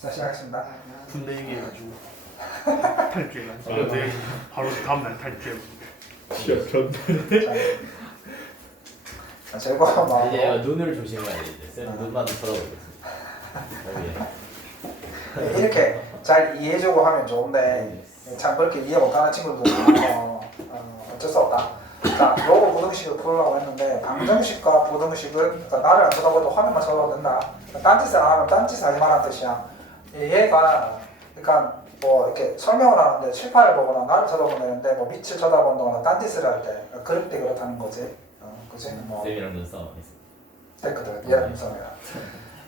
자, 시작하겠습니다. 군대 얘기해가지고 탈주해가. 네, 바로 다음날 탈주해. 자, 즐거운 마음으로. 이제 얘가 눈을 조심해야 돼. 이제 쌤 눈만 쳐다보겠습니다. 여기. 이렇게 잘 이해해주고 하면 좋은데 참 그렇게 이해 못하는 친구들도 많아서 어쩔 수 없다. 자, 로고 부등식을 풀으려고 했는데 방정식과 부등식은 그러니까 나를 안 쳐다봐도 화면만 쳐다봐도 된다. 딴짓을 안 하면 딴짓을 하지 말라는 뜻이야. 얘가 그러니까 뭐 이렇게 설명을 하는데 칠판을 보거나 나를 쳐다보면 되는데 뭐 밑을 쳐다본다거나 딴짓을 할 때 그럴 때 그렇다는 거지. 그치? 뭐 쌤이랑 눈싸움 있어. 됐거든. 얘랑 무성이야.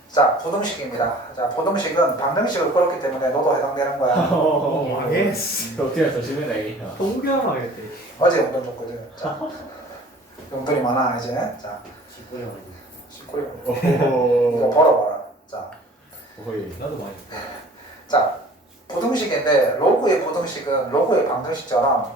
자, 부등식입니다. 자, 부등식은 방정식을 풀었기 때문에 너도 해당되는 거야. 망했어. 어떻게 조심해라 이게. 동경하겠대. 어제 용돈 줬거든. 자, 용돈이 많아 이제. 자, 19리. 이거 벌어봐라. 자, 거의 나도 많이. 자, 부등식인데 로그의 부등식은 로그의 방정식처럼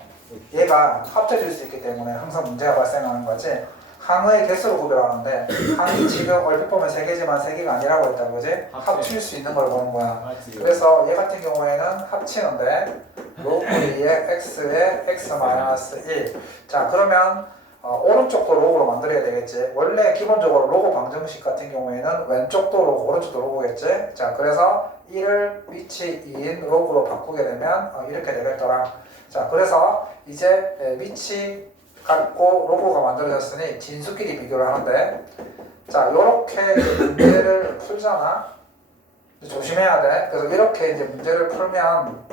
얘가 합쳐질 수 있기 때문에 항상 문제가 발생하는 거지. 항의 개수로 구별하는데 항이 지금 얼핏 보면 3개지만 3개가 아니라고 했다 그지? 합칠 수 있는 걸 보는 거야. 그래서 얘 같은 경우에는 합치는데 로그 2의 x에 x-1. 자, 그러면 오른쪽도 로그로 만들어야 되겠지. 원래 기본적으로 로그 방정식 같은 경우에는 왼쪽도 로그, 오른쪽도 로그겠지. 자, 그래서 1을 위치 2인 로그로 바꾸게 되면 이렇게 되겠더라. 자, 그래서 이제 위치 갖고 로고가 만들어졌으니 진수끼리 비교를 하는데, 자, 요렇게 문제를 풀잖아. 조심해야 돼. 그래서 이렇게 이제 문제를 풀면,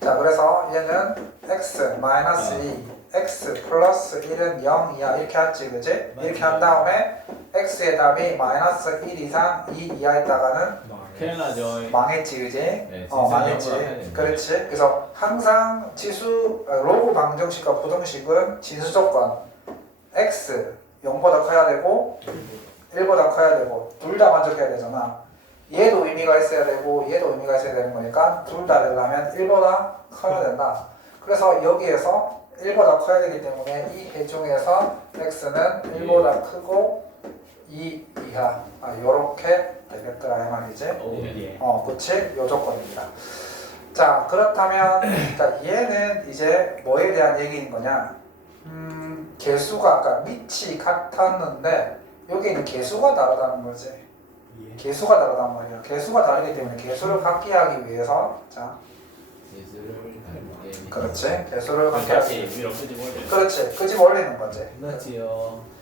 자, 그래서 얘는 x-2, x 플러스 1은 0이야. 이렇게 하지, 그지? 이렇게 한 다음에 x의 답이 -1 이상 2 이하였다가는 큰일 나죠. 망했지, 그지? 네, 망했지. 그렇지. 그래서 항상 로그 방정식과 부등식은 진수 조건 x 0보다 커야 되고 1보다 커야 되고 둘 다 만족해야 되잖아. 얘도 의미가 있어야 되고 얘도 의미가 있어야 되는 거니까 둘 다 되려면 1보다 커야 된다. 그래서 여기에서 1보다 커야 되기 때문에 이 해 중에서 x는 1보다 크고 2 이하 요렇게 되겠더라 이 말이지. 그치? 요 조건입니다. 자, 그렇다면 그러니까 얘는 이제 뭐에 대한 얘기인 거냐? 개수가 아까 밑이 같았는데 여기는 개수가 다르다는 거지. 개수가 다르단 말이야. 개수가 다르기 때문에 개수를 같게 하기 위해서 자, 그렇지. 개수를 같게 하기 위로 끄집어올려. 그렇지. 끄집 올리는 거지. 맞지요.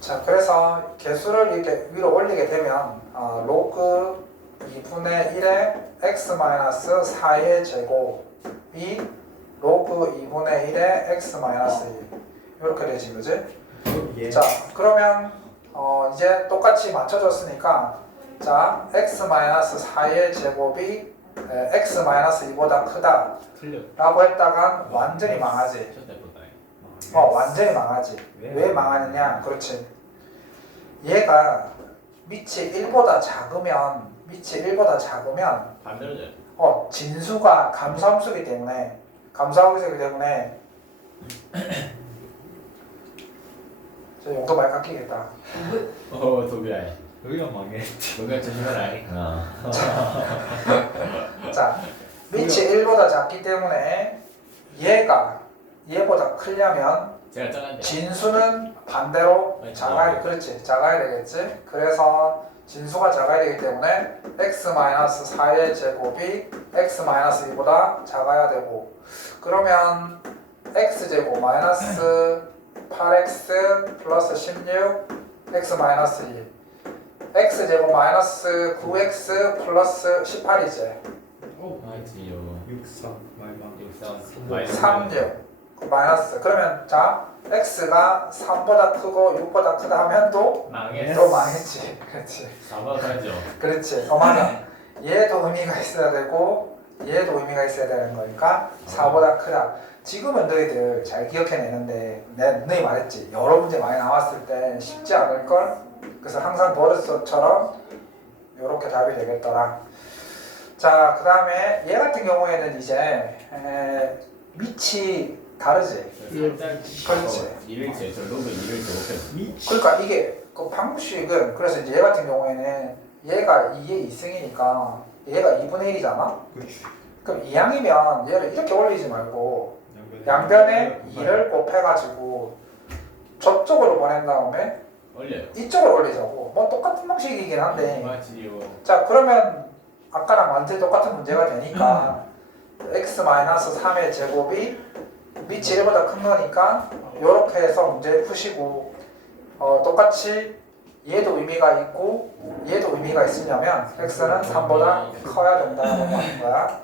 자, 그래서 개수를 이렇게 위로 올리게 되면 로그 2분의 1의 x-4의 제곱이 로그 2분의 1의 x-2 이렇게 되지, 그지? 자, 그러면 이제 똑같이 맞춰졌으니까 자, x-4의 제곱이 x-2보다 크다 라고 했다간 완전히 망하지. 완전히 망하지. 왜 망하느냐? 그렇지. 얘가 밑이 1보다 작으면 반대로죠. 진수가 감소함수이기 때문에 저 용도 많이 깎이겠다. 도비야. 여기가 망했지. 도비야 조심해라. 자, 밑이 1보다 작기 때문에 얘보다 크려면 제가 짠한데. 진수는 반대로 작아야 되겠지. 그래서 진수가 작아야 되기 때문에 x-4의 제곱이 x-2보다 작아야 되고, 그러면 x제곱 -8x 플러스 16 x-2 x제곱 -9x 플러스 18이지. 맞지요. 63 말망. 36 마이너스. 그러면 자, x가 3보다 크고 6보다 크다 하면 또 망했지. 그렇지. 4번 가죠. 그렇지. 맞아. 얘도 의미가 있어야 되고 얘도 의미가 있어야 되는 거니까 4보다 크다. 지금은 너희들 잘 기억해내는데 너희 말했지. 여러 문제 많이 나왔을 때 쉽지 않을걸? 그래서 항상 버릇처럼 이렇게 답이 되겠더라. 자, 그 다음에 얘 같은 경우에는 이제 밑이 다르지. 그렇지. 2일째 저 로그 2일 제곱해서. 그러니까 이게 그 방식은 그래서 이제 얘 같은 경우에는 얘가 2의 2승이니까 얘가 2분의 1이잖아? 그렇지. 그럼 2항이면 얘를 이렇게 올리지 말고 양변에 2를 곱해가지고 저쪽으로 보낸 다음에 올려요. 이쪽으로 올리자고. 뭐 똑같은 방식이긴 한데. 맞지요. 자 그러면 아까랑 완전히 똑같은 문제가 되니까 x-3의 제곱이 밑이 1보다 큰 거니까 이렇게 해서 문제 푸시고 똑같이 얘도 의미가 있고 얘도 의미가 있으려면 x는 3보다 커야 된다고 하는 거야.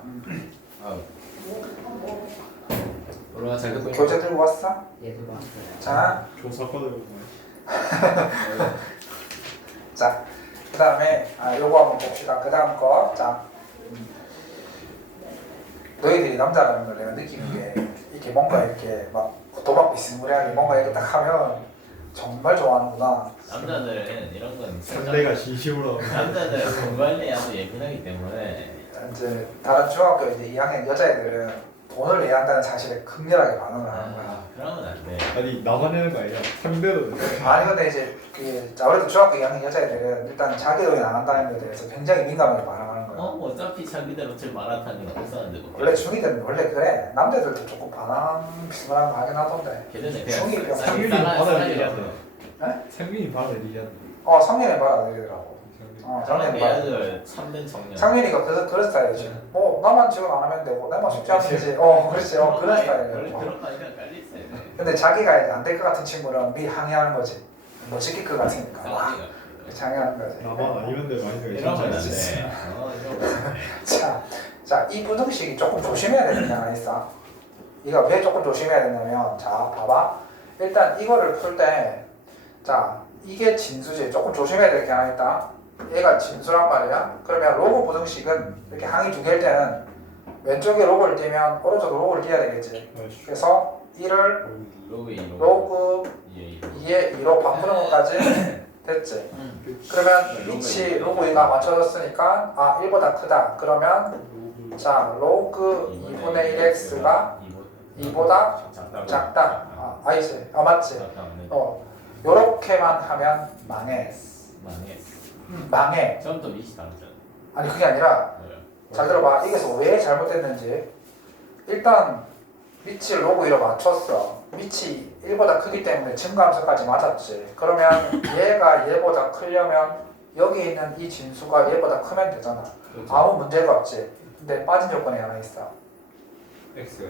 올라가 잘 듣고 교재 들고 왔어? 얘도 봤어요. 자, 조사과도 보면 자, 그 다음에 요거 한번 봅시다. 그 다음 거. 자, 너희들이 남자라는 걸 내가 느끼는 게 이렇게 뭔가 이렇게 막 도박 비스무리하게 뭔가 이렇게 딱 하면 정말 좋아하는구나. 남자들은 이런 건 상대가 진심으로 남자들은 공부할래 아주 예민하기 때문에 이제 다른 중학교 이제 2학년 여자애들은 돈을 내야 한다는 사실에 극렬하게 반응을 하는 거야. 그러면 안 돼. 아니 나만 내는 거 아니야. 상대도 아니 근데 이제 자 그래도 중학교 2학년 여자애들은 일단 자기 돈이 나간다는 데 대해서 굉장히 민감하게 반응하는 거야. 어차피 자기대로 제 마라탕이나 없었는데 뭐. 원래 중2들은 원래 그래. 남자들도 조금 반항 비슷한 거 하긴 하던데. 걔네는 중이 그냥 상민이 싸가지 받아들이잖아. 싸가지 상민이 받아들이잖아. 성년이 받아들이더라고. 작년에 얘들 참된 청년. 상민이가 그런 스타일이지. 뭐 나만 지원 안 하면 되고 나만 쉽지 않으면 되지. 그렇지. 그런 원래 스타일이야. 그런 말이랑 깔려 있어야 돼. 근데 자기가 이제 안 될 것 같은 친구는 미리 항의하는 거지. 못 지킬 것 같으니까. 싸가지가. 항의하는 거지. 나만 아니면 돼 많이 이러면 안 괜찮지. 돼. 이러면 안 돼. 자, 이 부등식이 조금 조심해야 되는 게 하나 있어. 이거 왜 조금 조심해야 되냐면, 자, 봐봐. 일단 이거를 풀 때, 자, 이게 진수지. 조금 조심해야 될 게 하나 있다. 얘가 진수란 말이야. 그러면 로그 부등식은 이렇게 항이 두 개일 때는 왼쪽에 로그를 띄면 오른쪽에 로그를 띄어야 되겠지. 그래서 1을 로그 2 로그 2에 2의 2로 바꾸는 것까지 됐지. 그러면 위치 로그 2가 맞춰졌으니까 1보다 크다. 그러면 자 로그 2분의 1x가 2보다 작다. 아니지. 맞지. 요렇게만 하면 망해. 망해. 처음부터 밑이 다르잖아. 아니 그게 아니라 잘 들어봐. 이게서 왜 잘못됐는지. 일단 밑을 로그 2로 맞췄어. 밑이 1보다 크기 때문에 증가함수까지 맞았지. 그러면 얘가 얘보다 크려면 여기 있는 이 진수가 얘보다 크면 되잖아. 아무 문제가 없지. 근데 빠진 조건이 하나 있어. X가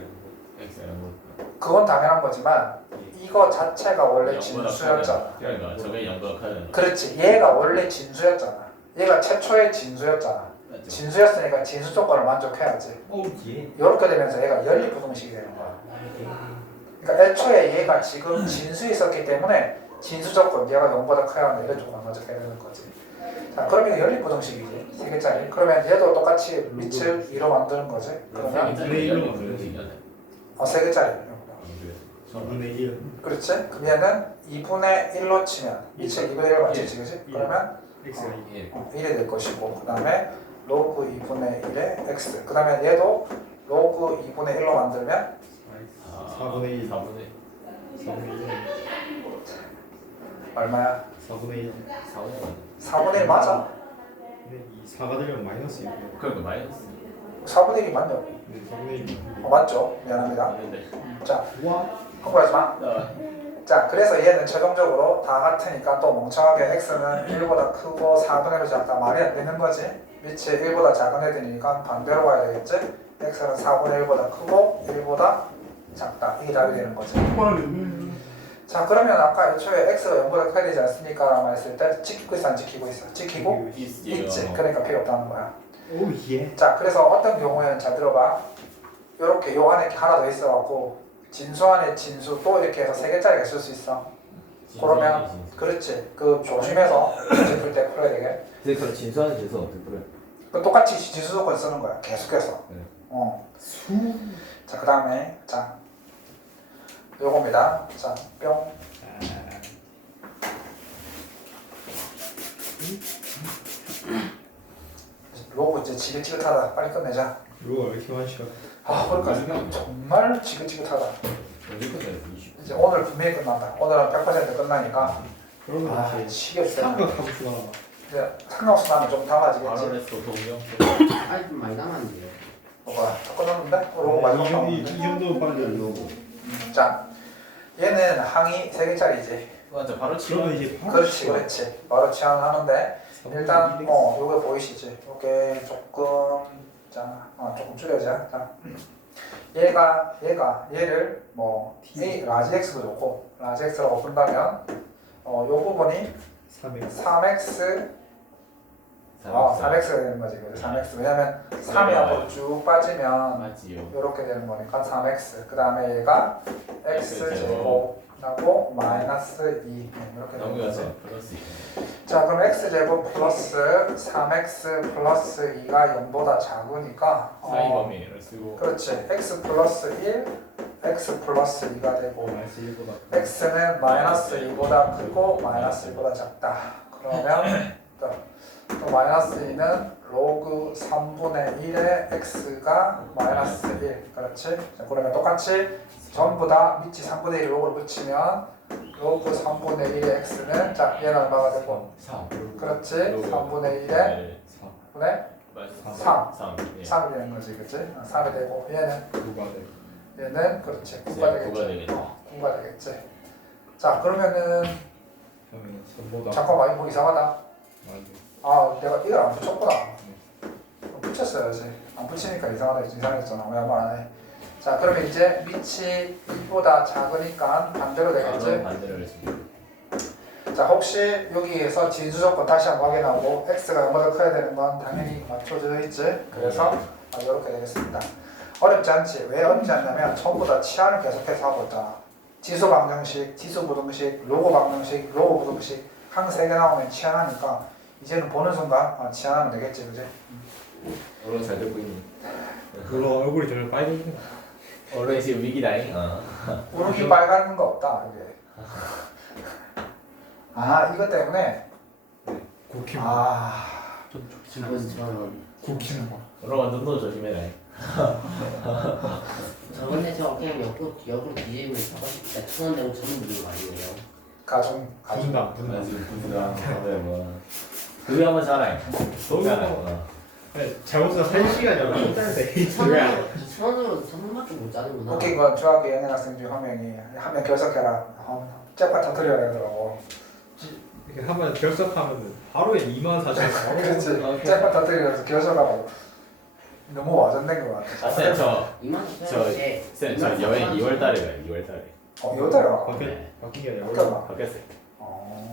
그건 당연한 거지만 이거 자체가 원래 진수였잖아. 그러니까 저게 0보다 커야 되는 거. 그렇지. 얘가 원래 진수였잖아. 얘가 최초의 진수였잖아. 맞죠? 진수였으니까 진수 조건을 만족해야지. 예. 이렇게 되면서 얘가 연립부등식이 되는 거야. 그러니까 애초에 얘가 지금 진수에 있었기 때문에 진수 조건 얘가 0보다 커야 한다. 이런 조건을 만족해야 되는 거지. 자, 그럼 이거 연립부등식이지. 3개짜리. 그러면 얘도 똑같이 밑을 2로 만드는 거지. 그러면 3개짜리. 4분의 1. 그렇지? 그럼 얘는 2분의 1로 치면 밑을 2분의 1로 맞추지, 그렇지? 그러면 X가 1이 될 것이고 그 다음에 로그 2분의 1의 x 그 다음에 얘도 로그 2분의 1로 만들면 4분의 1. 4분의 4분의 1. 얼마야? 4분의 1. 4분의 1 맞아? 근데 이 4가 되면 마이너스 1. 그러니까 마이너스. 4분의 1이 맞냐? 네, 4분의 1. 맞죠? 미안합니다. 근데 자, 와. 흥분하지 마. 자, 그래서 얘는 최종적으로 다 같으니까 또 멍청하게 x는 1보다 크고 4분의 1로 작다. 말이 안 되는 거지. 밑이 1보다 작은 애들이니까 반대로 가야 되겠지. x는 4분의 1보다 크고 1보다 작다. 이게 답이 되는 거지. 자, 그러면 아까 애초에 x가 0보다 커야 되지 않습니까? 라고 했을 때 지키고 있어 안 지키고 있어? 지키고 있지. 그러니까 필요 없다는 거야. 오 예. 자, 그래서 어떤 경우에는 잘 들어봐. 요렇게 요 안에 하나 더 있어갖고 진수 안에 진수 또 이렇게 해서 3개짜리가 있을 수 있어. 그러면 그렇지. 그 조심해서 문제 풀 때 풀어야 되게. 근데 그럼 진수하는 진수 어떻게 풀어요? 그 똑같이 진수 조건 쓰는 거야. 계속해서. 네. 자, 그 다음에 자 요겁니다. 자, 뿅. 로고 이제 지긋지긋하다. 빨리 끝내자. 이거 왜 이렇게 많죠? 그러니까 정말 지긋지긋하다. 어디까지 20. 이제 오늘 분명히 끝난다. 오늘은 100% 끝나니까. 그러면 이제 치겠어. 삼각함수가 나와. 이제 상관없이 나면 좀 달라지겠지. 바로레스도 동경. 아니 좀 많이 남았는데요. 뭐가 다 끝났는데? 로고 마지막 이 나오는데. 정도 빨리 로고. 자, 얘는 항이 3개짜리지. 맞아 바로 그러면 치면 이제 바로 그렇지, 치워. 그렇지. 바로 치환하는데 일단 요게 보이시지? 요게 조금 조금 줄여자. 자, 얘를 뭐 A 라지 X도 좋고 라지 X라고 본다면 요 부분이 3x. 3x 3x가 되는 거지. 그죠? 3x. 왜냐면 3이 앞으로 쭉 빠지면 맞지요. 이렇게 되는 거니까 3x. 그 다음에 얘가 x제곱 하고 마이너스 2 이렇게 되는 넘겨서 거지. 플러스. 자, 그럼 x제곱 플러스 3x 플러스 2가 0보다 작으니까 사이 범위를 쓰고. 그렇지. x 플러스 1 x 플러스 2가 되고 마이너스 1보다. x는 마이너스 2보다 크고 마이너스 1보다 작다. 그러면 또 마이너스 2는 로그 3분의 1의 x가 마이너스 1. 그렇지? 자, 그러면 똑같이 전부 다 밑이 3분의 1 로그를 붙이면 로그 3분의 1의 x는 자 얘는 얼마가 되고 3. 그렇지? 로그. 3분의 1의 네. 분의 3. 3. 예. 3이 되는 거지. 그렇지? 3이 되고 얘는 9가 돼. 얘는 그렇지. 9가 9가 되겠지. 되겠다. 9가 되겠지. 자, 그러면은 그러면 3보다. 잠깐만 이거 이상하다. 많이 돼. 아, 내가 이걸 안 붙였구나. 붙였어야지. 안 붙이니까 이상했잖아. 왜 말 안 해? 자, 그러면 이제 밑이 2보다 작으니까 반대로 되겠지? 반대로 했습니다. 자, 혹시 여기에서 진수 조건 다시 한번 확인하고 x가 0보다 커야 되는 건 당연히 맞춰져 있지? 그래서 이렇게 되겠습니다. 어렵지 않지? 왜 어렵지 않냐면 전부 다 치환을 계속해서 하고 있잖아. 지수 방정식, 지수 부등식, 로고 방정식, 로고 부등식 항 3개 나오면 치환하니까 이제는 보는 순간 치환하면 되겠지, 그지? 어른 잘 듣고 있니? 그거 얼굴이 정말 빨개지네. 어른 지금 위기다잉. 우르기 빨간 거 없다, 이게. 아, 이것 때문에 굽히는 좀 좋긴 기본 한데. 저는 굽히는 거. 어른아 눈도 조심해라. 저번에 저 그냥 역으로 뒤집으면 저거 진짜 1,000원 내고 전부 무료 아니에요? 가중. 분당 분당. 그게 한번 잘해. 잘못해서 1시간이 얼마 짧대. 2,000원으로 1,000원밖에 못 짜는구나. 웃긴 건 중학교 연예인 학생 중 한 명이 한 명 결석해라. 짝바 터뜨려야 되더라고. 이렇게 한번 결석하면은 하루에 24,000원. 그렇지. 짝바 터뜨리면서 결석하고 너무 와전된 것 같아. 쌤, 저 24,000원인데 쌤, 저 여행 2월 달에 가요. 2월 달에. 여기다가. 바뀐 게 아니라 잠깐만. 바뀌었어요.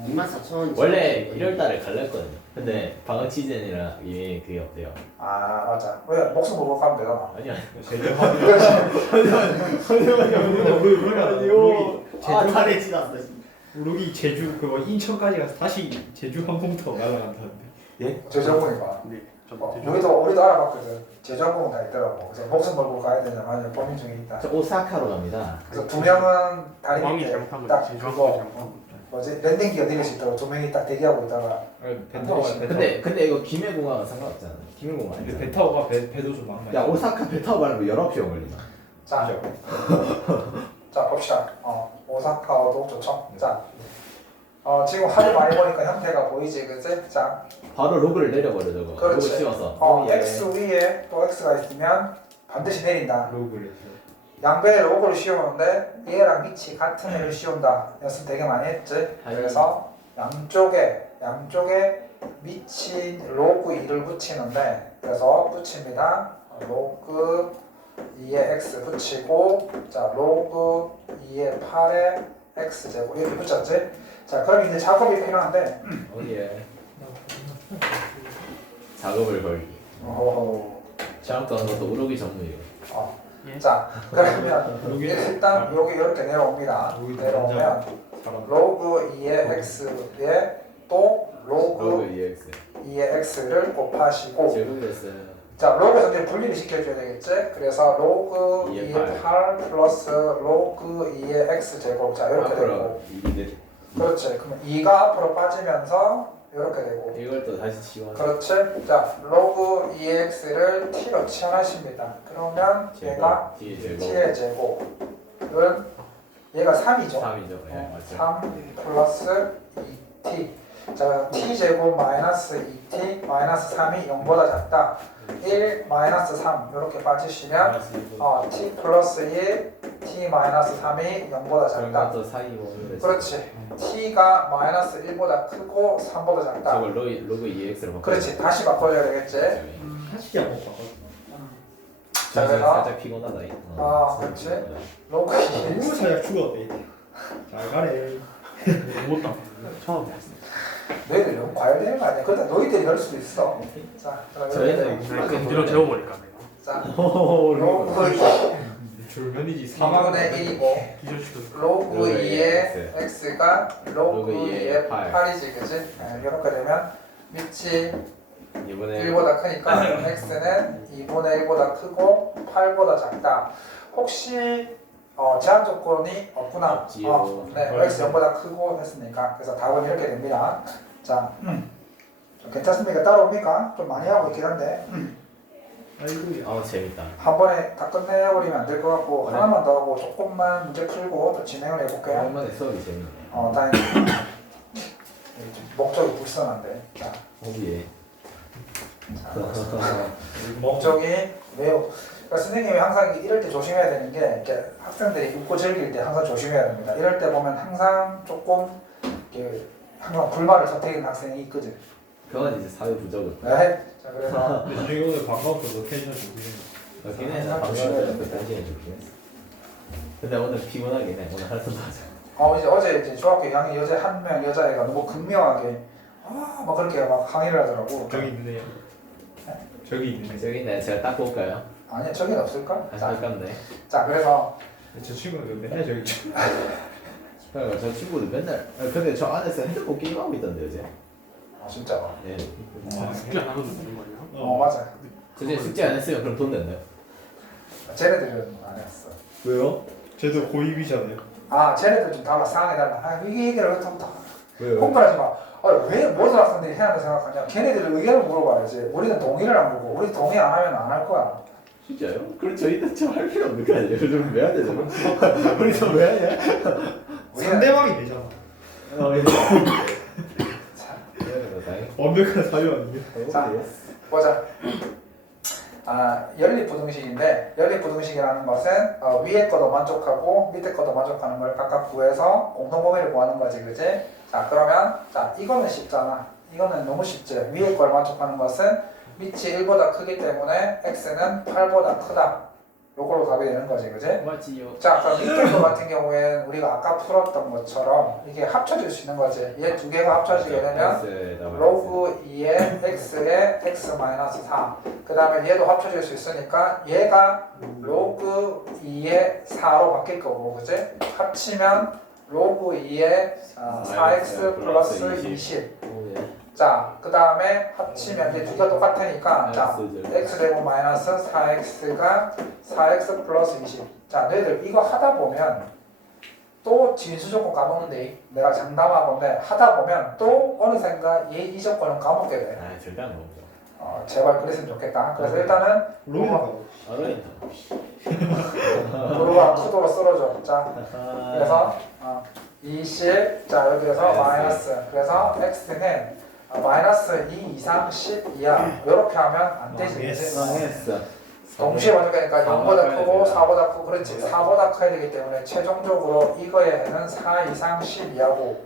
24,000원. 원래 1월 달에 갈라 했거든요. 근데 방학 시즌이라 이게 그게 없대요. 아, 맞아. 왜 목숨 걸고 가면 되잖아. 아니야. 제주 우리 탈에 지났어. 우리 제주 그거 인천까지 가서 다시 제주 항공터 날아간다는데. 제주항공이가. 네, 좀 우리도 알아봤거든. 제주항공은 다 있더라고. 그래서 목숨 걸고 가야 되냐 만약 고민 중에 있다. 저 오사카로 갑니다. 그래서 2명은 다리 왕이 밑에 잘못한 딱 거지. 제주항공이 그거 잘못한 거. 뭐지 랜딩기가 내릴 수 있도록 2명이 딱 대기하고 있다가 배 타고 가. 근데 이거 김해공항은 상관없잖아. 김해공항 근데 아니야. 배 타고 가. 배도 좀 많아. 야 오사카 배 타고 가려면 19시간 걸리나? 자, 자 봅시다. 오사카도 좋죠. 자, 지금 하도 많이 보니까 형태가 보이지, 그치? 자, 바로 로그를 내려버려 저거. 로그 그렇지. 씌워서. x 위에 또 x가 있으면 반드시 내린다. 로그를 해서. 양변에 로고를 씌우는데 얘랑 밑이 같은 애를 씌운다. 연습 되게 많이 했지. 그래서 양쪽에 밑이 로그 2를 붙이는데 그래서 붙입니다. 로그 2의 x 붙이고 자 로그 2의 8의 x 제곱 이렇게 붙였지. 자 그럼 이제 작업이 필요한데 어디에? 작업을 걸기. 시험도 안 넣어서 우르기 전문이에요. 자 그러면 일단 여기 이렇게 내려옵니다. 내려오면 로그 2의 x에 또 로그 로그 2x. 2의 x를 곱하시고 제곱됐어요. 자 로그에서 이제 분리를 시켜줘야 되겠지. 그래서 로그 2의 8 플러스 로그 2의 x 제곱 자 이렇게 되고 앞으로 이게 그렇지. 그러면 2가 앞으로 빠지면서 이렇게 되고 이걸 또 다시 지워. 그렇지. 자 로그 2의 x를 t로 치환하십니다. 그러면 얘가 뒤에 제곱. t의 제곱은 얘가 3이죠. 3이죠. 예, 맞죠. 3 플러스 2t 자, t제곱 마이너스 2t 마이너스 3이 0보다 작다. 1 마이너스 3 이렇게 빠지시면 t 플러스 1 t 마이너스 3이 0보다 작다. 또 사이 오는 그렇지. t가 마이너스 1보다 크고 3보다 작다. 저걸 로그 2x로 바꿔. 그렇지. 다시 바꿔줘야 되겠지. 다시 한번 바꿔. 자, 그래서 살짝 피곤하다. 그렇지. 로그 2 너무 살짝 죽었대. 잘 가래. 못 다. 처음 봤어. 너희들 너무 과열되는 거 아니야? 그러다 너희들이 열 수도 있어. 자, 그럼 저희는 이렇게 강제로 재워버릴까 내가. 자, 오, 로그 2 줄면이지 4분의 1이고 기절시켰어. 로그 2의 x가 로그 로그 2의 2의 8이지, 그지? 이렇게 되면 밑이 이번에 1보다 크니까 x는 2분의 1보다 크고 8보다 작다. 혹시 제한 조건이 없구나. 없지요. 네, x 0보다 크고 했으니까. 그래서 답은 이렇게 됩니다. 자, 좀 괜찮습니까? 따라옵니까? 좀 많이 하고 있긴 한데 아이고. 재밌다. 한 번에 다 끝내버리면 안 될 것 같고 네. 하나만 더 하고 조금만 문제 풀고 또 진행을 해볼게요. 오랜만에 수업이 재밌네. 다행히 목적이 불편한데. 자, 호비에. 목적이 매우 그러니까 선생님이 항상 이럴 때 조심해야 되는 게 이렇게 학생들이 웃고 즐길 때 항상 조심해야 됩니다. 이럴 때 보면 항상 조금 이렇게 항상 불만을 터뜨리는 학생이 있거든. 그건 이제 사회 부적은. 네. 자, 그래서 근데 오늘 방금부터 텐션 좋으시네. 그렇긴 해. 나 방송에서 그 단신에 좋긴 했어. 근데 오늘 피곤하긴 해. 오늘 할 수도 하자. 이제 어제 이제 중학교 2학년 여자 한 명 여자애가 너무 극명하게 막 그렇게 막 항의를 하더라고. 저기 있네요. 저기 있네. 저기 네 제가 딱 볼까요? 아니야, 저긴 없을까? 아, 자, 아깝네. 자, 그래서 저 친구는 맨날 저기 있죠. 그러니까 저 친구들 맨날. 근데 저 안에서 핸드폰 게임하고 있던데 어제. 진짜. 네. 숙제 안 하고도 되는 거 아니야? 맞아. 저제 숙제 안 했으면 그럼 돈 냈나요? 쟤네들은 안 했어. 왜요? 쟤도 고입이잖아요. 쟤네들 좀 달라, 상황이 달라. 이게 얘기를 왜 다 왜요? 공부하지 마. 왜 모든 학생들이 해야 한다고 생각하냐? 걔네들 의견을 물어봐야지. 우리는 동의를 안 보고, 우리 동의 안 하면 안 할 거야. 진짜요? 그럼 저희는 좀 할 필요 없는 거 아니에요? 좀 왜 하냐 저거? 우리 좀 왜 하냐? 상대방이 되잖아. 완벽한 사유 아니에요? 자, 보자. 연립부등식인데 연립부등식이라는 것은 위에 거도 만족하고 밑에 거도 만족하는 걸 각각 구해서 공통범위를 구하는 거지, 그지? 자, 그러면 이거는 쉽잖아. 이거는 너무 쉽지. 위에 걸 만족하는 것은 밑이 1보다 크기 때문에 x는 8보다 크다. 요걸로 답이 되는 거지, 그지? 맞지요. 자, 그럼 밑에 거 같은 경우에는 우리가 아까 풀었던 것처럼 이게 합쳐질 수 있는 거지. 얘 두 개가 합쳐지게 되면 로그 2의 x에 x-4. 그 다음에 얘도 합쳐질 수 있으니까 얘가 로그 2의 4로 바뀔 거고, 그지? 합치면 로그 2의 4x 플러스 20. 자, 그 다음에 합치면 이제 두 개가 똑같으니까 자, x제곱 마이너스 4x가 4x 플러스 20. 자, 너희들 이거 하다 보면 또 진수 조건 까먹는데 내가 장담하건데 하다 보면 또 어느샌가 이 조건은 까먹게 돼. 아 절대 안 먹죠. 제발 그랬으면 좋겠다. 그래서 일단은 로이는 가고. 로가 크도로 쓸어줘. 자, 그래서 20. 자, 여기에서 마이너스. 그래서 x는 마이너스 2 이상 10 이하. 이렇게 하면 안 되지. 망했어. 동시에 만족하니까 0보다 크고 4보다 크고 그렇지. 4보다 커야 되기 때문에 최종적으로 이거에는 4 이상 10 이하고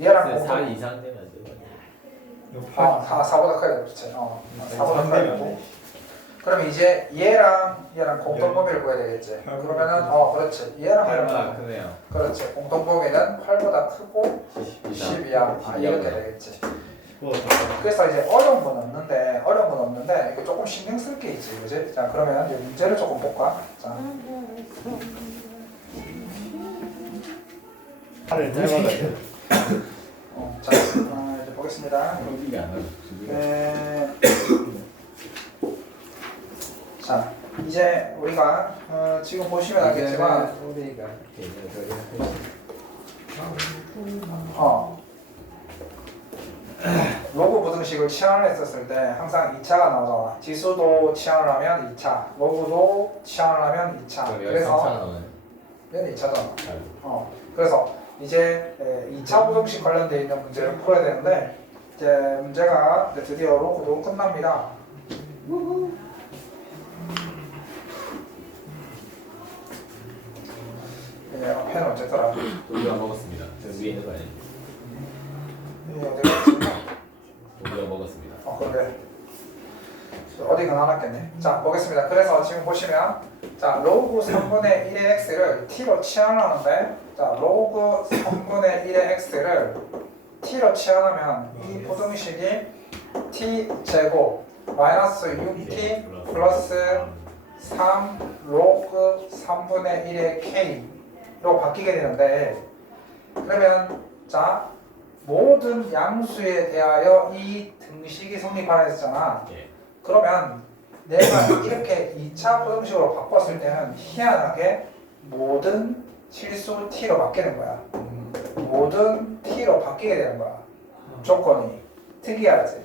얘랑 4 공통 이상 되면 안 돼요. 4보다 커야 돼. 그렇지. 4보다 커야 되고. 그럼 이제 얘랑 공통 범위를 구해야 되겠지. 그러면은 그렇지. 얘랑 얘랑 크네요. 그렇지. 공통 범위는 8보다 크고 10 이하. 이렇게 되겠지. 그래서 이제 어려운 건 없는데 이게 조금 신경 쓸 게 있지, 그지? 자, 그러면 이제 문제를 조금 볼까? 자, 팔을 짧아가지고. 자, 이제 보겠습니다. 거기가 안 나고. 자, 이제 우리가 지금 보시면 알겠지만 소리가 로그 부등식을 치환을 했었을 때 항상 2차가 나오잖아. 지수도 치환을 하면 2차, 로그도 치환을 하면 2차. 그래서 얘는 2차잖아. 그래서 이제 2차 부등식 관련되어 있는 문제를 풀어야 되는데 이제 문제가 이제 드디어 로그도 끝납니다. 펜 어쨌더라. 우리가 먹었습니다. 저 위에 있는 거 아니에요? 어디 갔습니까? 우리가 먹었습니다. 그래. 어디가 나왔겠네. 자, 보겠습니다. 그래서 지금 보시면 자, 로그 3분의 1의 x를 t로 치환하는데 자, 로그 3분의 1의 x를 t로 치환하면 이 부등식이 t 제곱 마이너스 6t 플러스 3 로그 3분의 1의 k로 바뀌게 되는데 그러면 자 모든 양수에 대하여 이 등식이 성립하라 했잖아. 예. 그러면 내가 이렇게 2차 부등식으로 바꿨을 때는 희한하게 모든 실수 t로 바뀌는 거야. 모든 t로 바뀌게 되는 거야. 조건이. 특이하지.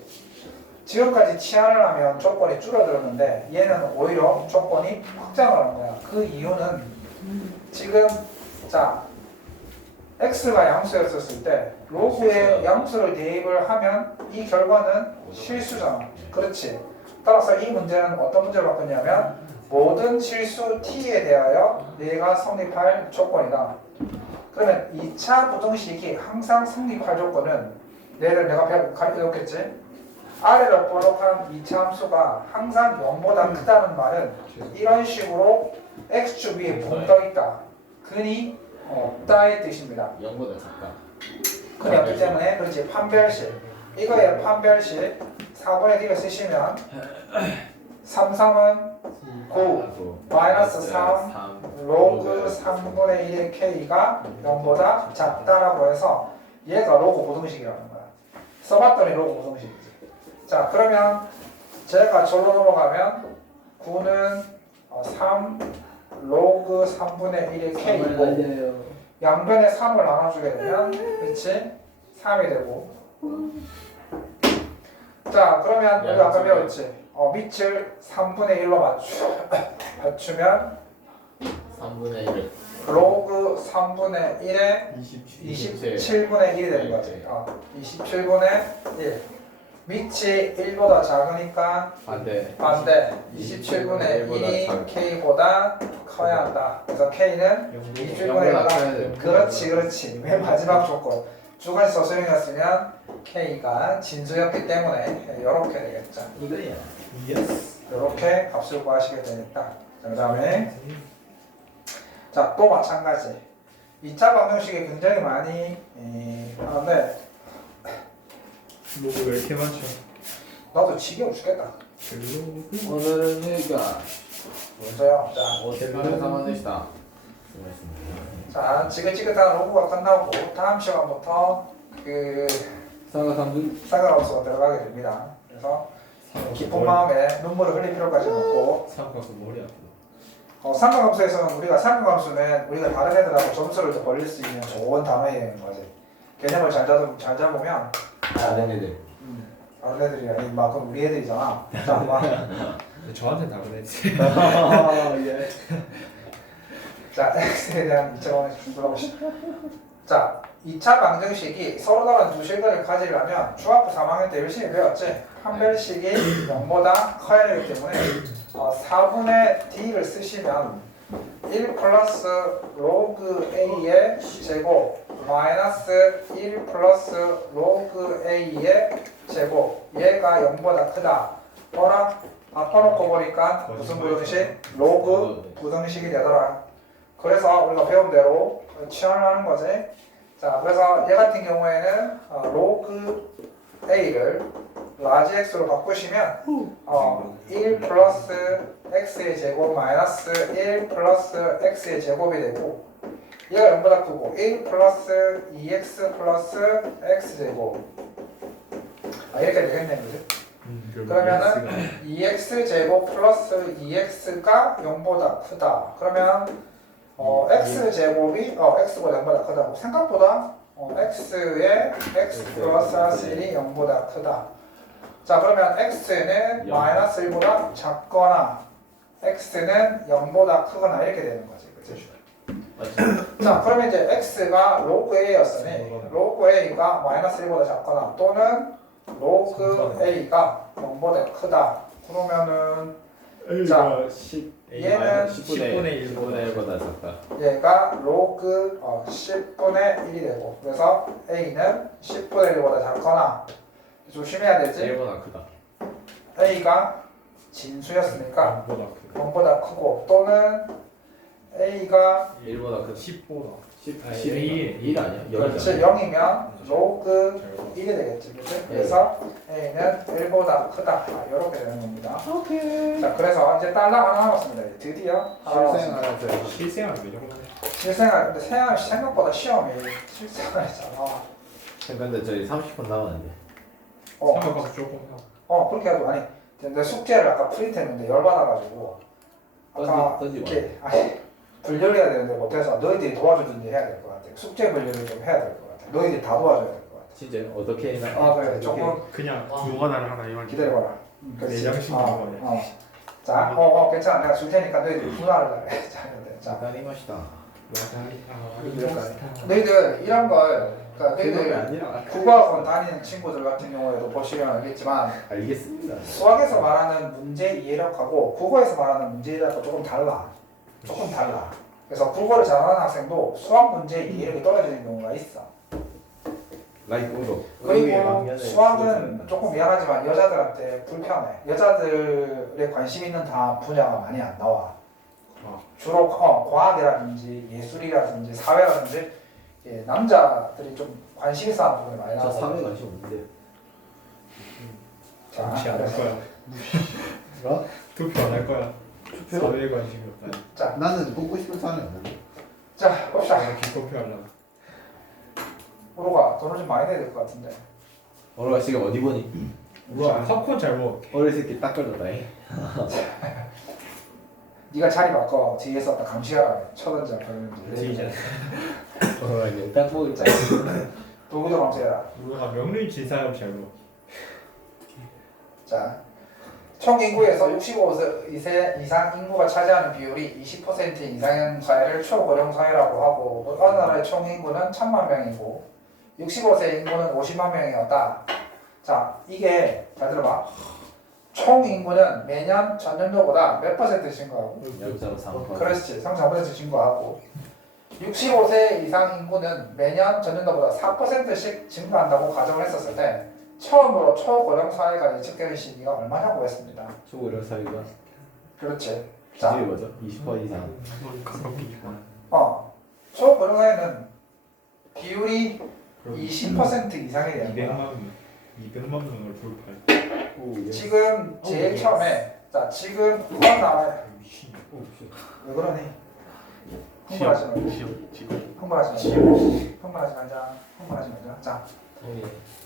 지금까지 치환을 하면 조건이 줄어들었는데 얘는 오히려 조건이 확장을 하는 거야. 그 이유는 지금 자 x가 양수였을 때 로그에 양수를 대입을 하면 이 결과는 실수잖아. 그렇지. 따라서 이 문제는 어떤 문제를 바꿨냐면 모든 실수 t에 대하여 얘가 성립할 조건이다. 그러면 2차 부등식이 항상 성립할 조건은 얘를 내가 가르쳐줬겠지. 아래로 볼록한 2차 함수가 항상 0보다 크다는 말은 이런 식으로 x축 위에 붕 떠있다. 근이 없다의 뜻입니다. 0보다 작다. 근이 없기 때문에 그렇지. 판별식. 이거의 판별식 4분의 d를 쓰시면 3, 3은 9 마이너스 3 로그 3분의 1의 k가 0보다 작다라고 해서 얘가 로그 부등식이라는 거야. 써봤더니 로그 부등식이지. 자 그러면 제가 절로 넘어가면 9는 3 로그 3분의 1의 k이고 양변에 3을 나눠주게 되면 그렇지 3이 되고 자 그러면 우리 아까 배웠지 밑을 3분의 1로 맞추면 3분의 1을 로그 3분의 1에 27분의 1이 되는 거지. 27분의 1. 밑이 1보다 작으니까 반대. 27분의 1이 k보다 커야 한다. 그래서 k는 27분의 1보다 그렇지. 맨 마지막 조건. 두 가지 서술형이었으면 k가 진수였기 때문에 이렇게 되겠죠. 이거야. 이렇게 값을 구하시게 되겠다. 그 다음에 자, 또 마찬가지. 2차 방정식이 굉장히 많이 하는데 로그 왜 이렇게 많죠? 나도 지겨워 죽겠다. 로그 오늘은 여기가 먼저요. 자, 5,800원 되시다. 자, 지긋지긋한 로그가 끝나고 다음 시간부터 그 쌍각함수가 들어가게 됩니다. 그래서 깊은 마음에 눈물을 흘릴 필요까지는 없고 삼각수 머리 아프다. 삼각함수에서는 우리가 삼각함수는 우리가 다른 애들하고 점수를 더 벌릴 수 있는 좋은 단어인 거지. 개념을 잘 잡으면 다른 애들. 다른 애들이 아니 막 그럼 우리 애들이잖아. 자, 막 저한테 다 그랬지. 예. 자, x에 대한 2차 방정식 들어보시죠. 자, 2차 방정식이 서로 다른 두 실근을 가지려면 중학교 3학년 때 열심히 배웠지. 판별식이 0보다 커야 되기 때문에 4분의 d를 쓰시면 1 플러스 로그 a의 제곱 마이너스 1 플러스 로그 a의 제곱 얘가 0보다 크다. 뭐라? 바꿔놓고 보니까 무슨 부등식? 로그 부등식이 되더라. 그래서 우리가 배운 대로 치환을 하는 거지. 자, 그래서 얘 같은 경우에는 로그 a를 라지 x로 바꾸시면 1 플러스 x의 제곱 마이너스 1 플러스 x의 제곱이 되고 얘가 0보다 크고 1 플러스 2x 플러스 x 제곱 이렇게 되겠네. 그지? 그러면은 2x 제곱 플러스 2x가 0보다 크다. 그러면 x 제곱이 x보다 0보다 크다고. 생각보다 x의 x 플러스 1이 0보다 크다. 자, 그러면 x는 마이너스 1보다 작거나 x는 0보다 크거나 이렇게 되는 거지. 그치? 맞지? 자, 그러면 이제 x가 로그 a였으니 로그 a가 마이너스 1보다 작거나 또는 로그 a가 0보다 크다. 그러면은 A가 10 얘는 10분의 10분의 1보다 작다. 얘가 로그 10분의 1이 되고 그래서 a는 10분의 1보다 작거나 조심해야 되지. 1보다 크다. a가 진수였으니까 보다 크다. 0보다 크고 또는 a가 1보다 크다. 10보다 10, 아니, 1 아니야? 그렇지 0이잖아. 0이면 로그 1이 되겠지 그치? 그래서 a는 1보다 크다 이렇게 되는 겁니다. 오케이. 자 그래서 이제 딸랑 하나 남았습니다. 이제 드디어 하나 남았습니다. 실생활에서 실생활 왜 저러네. 실생활 근데 생각보다 시험이 실생활이잖아. 근데 저희 30분 남았는데. 생각보다 조금 그렇게 해도 아니 내 숙제를 아까 프린트했는데 열받아가지고 아까 던지 마. 이렇게 분류를 해야 되는데 못해서 너희들이 도와주든지 해야 될 것 같아. 숙제 분류를 좀 해야 될 것 같아. 너희들이 다 도와줘야 될 것 같아. 진짜 어떻게 해나? 그래 조금 그냥 무관하를 하나 이만 기다려봐라. 내장식 나와야 자, 괜찮아. 내가 줄 테니까 너희들이 분할을 해. 자, 약간 이 맛이다. 너희들 이런 걸 그러니까 그게 너희들 아니라. 국어학원 다니는 친구들 같은 경우에도 보시면 알겠지만 알겠습니다. 수학에서 말하는 문제 이해력하고 국어에서 말하는 문제 이해력하고 조금 달라. 그래서 국어를 잘하는 학생도 수학 문제 이해력이 떨어지는 경우가 있어. 라이브로. 그리고 수학은 조금 미안하지만 여자들한테 불편해. 여자들의 관심 있는 다 분야가 많이 안 나와. 주로 과학이라든지 예술이라든지 사회라든지 남자들이 좀 관심 있어 하는 부분이 많이 저 나와. 사회 관심 없는데. 자, 무시 안 할 그래서 거야. 뭐? 투표 안 할 거야. 사회에 관심이 없다. 나는 뽑고 싶은 사람이 없는데. 자, 봅시다. 기꺼표 하려고. 우로가 돈을 좀 많이 내야 될 것 같은데. 오로가 지금 어디 보니? 우와 팝콘 잘 먹을게. 어릴 새끼 딱 걸렸다잉. 네가 자리 바꿔. 뒤에서 딱 감시하라. 쳐던지 진짜. 오로가 이제 딱 먹을 때. 도구도 감시해라. 우와 명륜 진사람 잘 먹. 자, 총 인구에서 65세 이상 인구가 차지하는 비율이 20% 이상인 사회를 초고령 사회라고 하고 어느 나라의 총 인구는 1000만 명이고 65세 인구는 50만 명이었다. 자, 이게 잘 들어봐. 총 인구는 매년 전년도보다 몇 퍼센트 증가하고 0.3%. 그렇지 3.4% 증가하고 65세 이상 인구는 매년 전년도보다 4%씩 증가한다고 가정을 했었을 때 처음으로 초고령 사회가 예측되는 시기가 얼마냐고 했습니다. 초고령 사회가 그렇지. 기준이 자, 뭐죠? 20% 이상. 넌 가볍게 이만. 초고령 사회는 비율이 20% 이상이 되는 200만 거야. 명. 200만 명을 돌파해. 오, 지금 제일 예. 처음에 지금 이번 나라에 미친. 왜 그러니? 흥분하지 말고. 지금 흥분하지 말자. 자,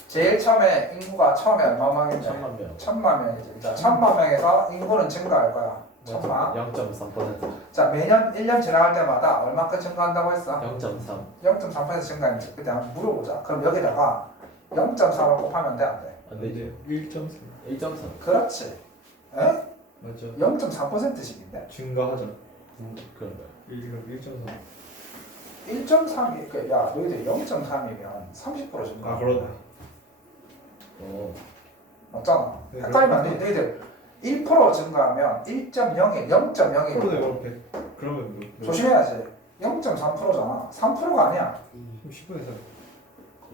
제일 처음에 인구가 처음에 얼마 명인데? 1000만 명. 1000만 명이지. 자, 1000만 명에서 인구는 증가할 거야. 1000만. 0.3%. 자, 매년 1년 지나갈 때마다 얼마큼 증가한다고 했어? 0.3. 0.3% 증가했지. 그때 한번 물어보자. 그럼 여기다가 0.3을 곱하면 돼, 안 돼? 안 되지. 1.3. 1.3. 그렇지. 에? 맞죠. 0.3%씩인데? 증가하자. 그런 거야. 1.3. 1.3이, 야, 너희들 0.3이면 30% 증가. 아 그러네. 맞잖아. 네, 헷갈리면 안 돼. 너희들 1% 증가하면 1.01, 0.01. 프로네 100. 그러면 뭐? 조심해야지. 0.3%잖아. 3%가 아니야. 10분의 4.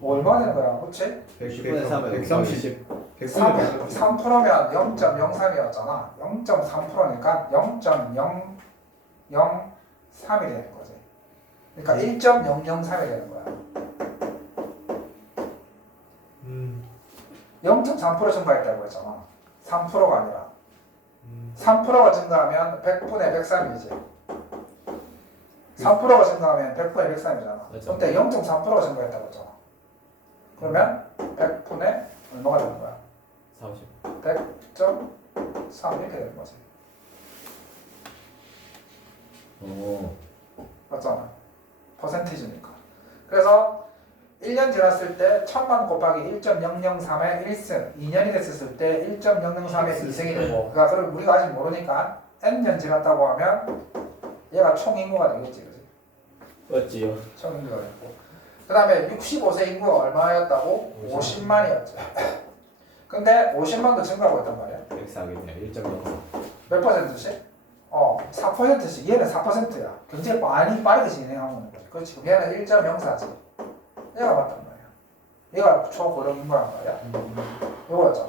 얼마 되는 거야, 그렇지? 10분의 3은 130. 3, 100분의 3%면 0.03이었잖아. 0.3%니까 0.003이 되는 거지. 그러니까 1.003이 되는 거야. 0.3% 증가했다고 했잖아. 3%가 아니라. 3%가 증가하면 100분의 103이지. 3%가 증가하면 100분의 103이잖아. 맞아. 근데 0.3%가 증가했다고 했잖아. 그러면 100분의 얼마가 되는 거야? 40. 100.3 이렇게 되는 거지. 오. 맞잖아. 퍼센티지니까. 그래서 1년 지났을 때 1000만 곱하기 1.003의 1승, 2년이 됐을 때 1.003의 2승이 되고, 그러니까 그럼 우리가 아직 모르니까 n년 지났다고 하면 얘가 총 인구가 되겠지, 그지? 맞지요? 청인규가 있고 그 다음에 65세 인구가 얼마였다고? 50만이었죠. 근데 50만도 증가하고 있단 말이야. X하겠네요. 1.0. 몇 퍼센트씩? 4%씩. 얘는 4%야. 굉장히 많이 빠르게 진행하고 있는 거지. 그렇지. 그럼 얘는 1.04지. 얘가 맞단 말이야. 얘가 초고령 인구란 말이야. 요거였잖아.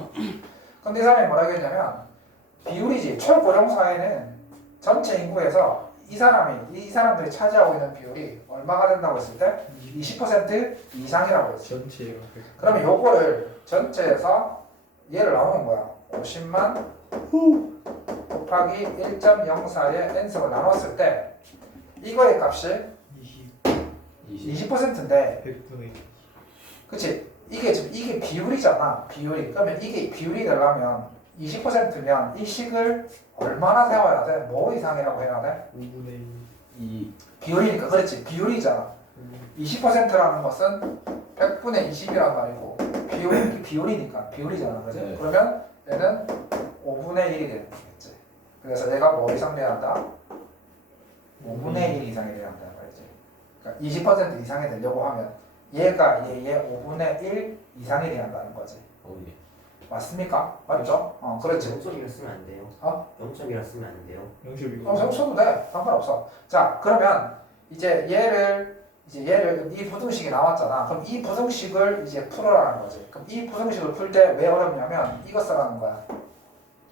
근데 이 사람이 뭐라고 했냐면 비율이지. 초고령 사회는 전체 인구에서 이 사람들이 차지하고 있는 비율이 얼마가 된다고 했을 때 20% 이상이라고 했지. 전체가 그러면 요거를 전체에서 얘를 나누는 거야. 50만 곱하기 1.04의 n승을 나눴을 때 이거의 값이 20%인데 100분의 그치? 이게 비율이잖아. 비율이. 그러면 이게 비율이 되려면 20%면 이 식을 얼마나 세워야 돼? 뭐 이상이라고 해야 돼? 5분의 2. 비율이니까 그렇지. 비율이잖아. 20%라는 것은 100분의 20이란 말이고 비율이니까 비율이잖아. 그지? 네. 그러면 얘는 5분의 1이 되는 거겠지. 그래서 얘가 뭐 이상 돼야 한다? 5분의 1 이상이 돼야 한다는 말이지. 그러니까 20% 이상이 되려고 하면 얘가 얘의 5분의 1 이상이 돼야 한다는 거지. 예. 맞습니까? 맞죠? 그렇지. 0.1을 쓰면 안 돼요. 0.1을 쓰면 안 돼요. 0.이고 좀 써도 돼. 상관없어. 자, 그러면 이제 얘를 이 부등식이 나왔잖아. 그럼 이 부등식을 이제 풀어라는 거지. 그럼 이 부등식을 풀 때 왜 어렵냐면 이거 써라는 거야.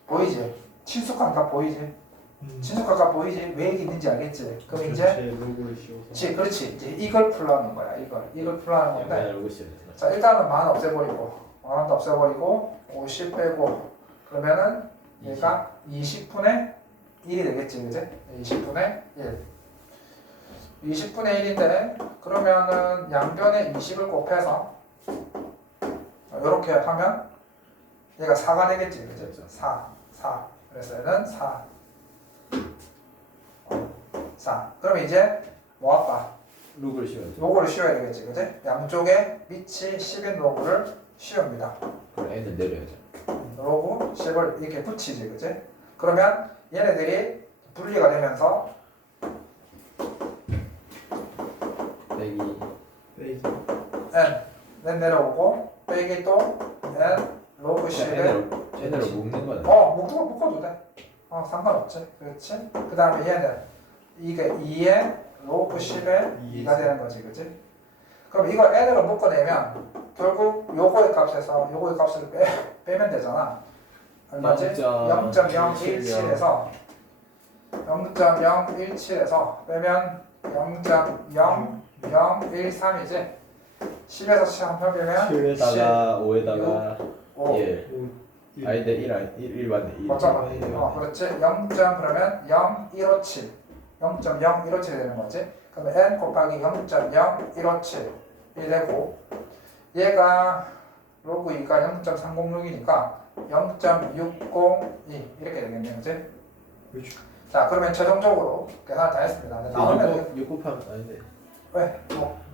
보이지? 친숙한 값 보이지? 친숙한 값 보이지? 왜 이게 있는지 알겠지? 그럼 이제 로고를 씌워서 그렇지. 이제 이걸 풀라는 거야. 이걸 풀라는 건데. 알고 있어요. 자, 일단은 만 없애버리고 만원도 없애버리고 50 빼고 그러면은 얘가 20분의 1이 되겠지, 그지? 20분의 1. 20분의 1인데 그러면은 양변에 20을 곱해서 이렇게 하면 얘가 4가 되겠지, 그지? 4. 그래서 얘는 4. 그러면 이제 뭐 할까? 로그를 씌워야죠. 로고를 씌워야 되겠지, 그지? 양쪽에 밑이 10인 로고를 씌웁니다. 그럼 N은 내려야죠. 로고 10을 이렇게 붙이지, 그지? 그러면 얘네들이 분리가 되면서 빼기. n 내려오고 빼기 또 n 로그 10에 N으로 묶는 거는 묶어도 돼. 상관없지. 그렇지? 그 다음에 얘는 이게 2에 로그 10에 2가 되는 거지, 그지? 그럼 이걸 n으로 묶어내면 결국 요거의 값에서 요거의 값을 빼면 되잖아. 얼마지? 0.017에서 0.017에서 빼면 0.0013이지. 10에서 10 한 편 빼면 7에다가 5에다가 5. 1. 아니 근데 1 맞네. 1. 맞잖아. 그렇지. 0. 그러면 0.157. 0.0157이 되는 거지. 그러면 n 곱하기 0.0157 이 되고 얘가 로그 2가 0.306이니까 0.602 이렇게 되겠네요, 그지? 그렇죠. 자, 그러면 최종적으로 계산 다 했습니다. 나오면 6 곱하면 아닌데. 왜?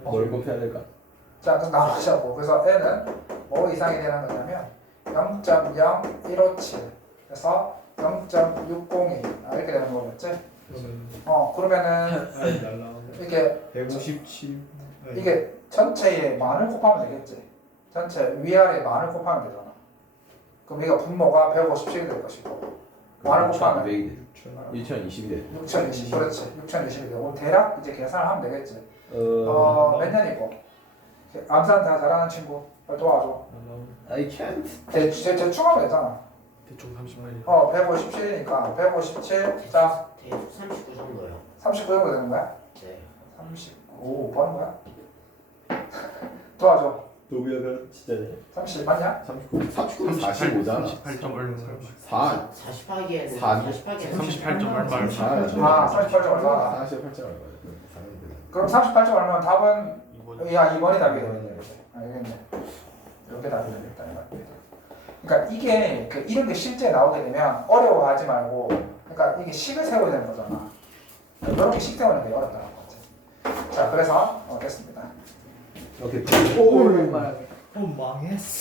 뭘 곱해야 될까? 자, 그럼 나오자고. 그래서 n은 뭐 이상이 되는 거냐면 0.0157 그래서 0.602 이렇게 되는 거겠지? 그러면은 날라오네. 이게 157 이게 전체의 만을 곱하면 되겠지. 전체 위아래 만을 곱하면 되잖아. 그럼 이거 분모가 157이 될 것이고 만을 곱하면 2020이 돼. 6020 그렇지. 6020이 되고 대략 이제 계산을 하면 되겠지. 몇 년이고 암산 다 잘하는 친구 빨리 도와줘. I can't. 대충 하면 되잖아. 대충 30만이 157이니까 157 자 39 정도요. 39 정도 되는 거야? 네. 39 뭐 하는 거야? 도와줘. 노비아가 진짜네. 30 맞냐? 39 45잖아. 38점 얼마 4. 48개에는 38점 얼마 38점 얼마? 48점 얼마. 그럼 38점 얼마면 답은 2번 2번이 답이 되겠네. 알겠네. 이렇게 답이 되겠다. 그러니까 이게 이런 게 실제 나오게 되면 어려워하지 말고 그러니까 이게 식을 세워야 되는 거잖아. 이렇게 식 세우는 게 어렵다는 거지. 자, 그래서 됐습니다. 오케이. 오, 망했어.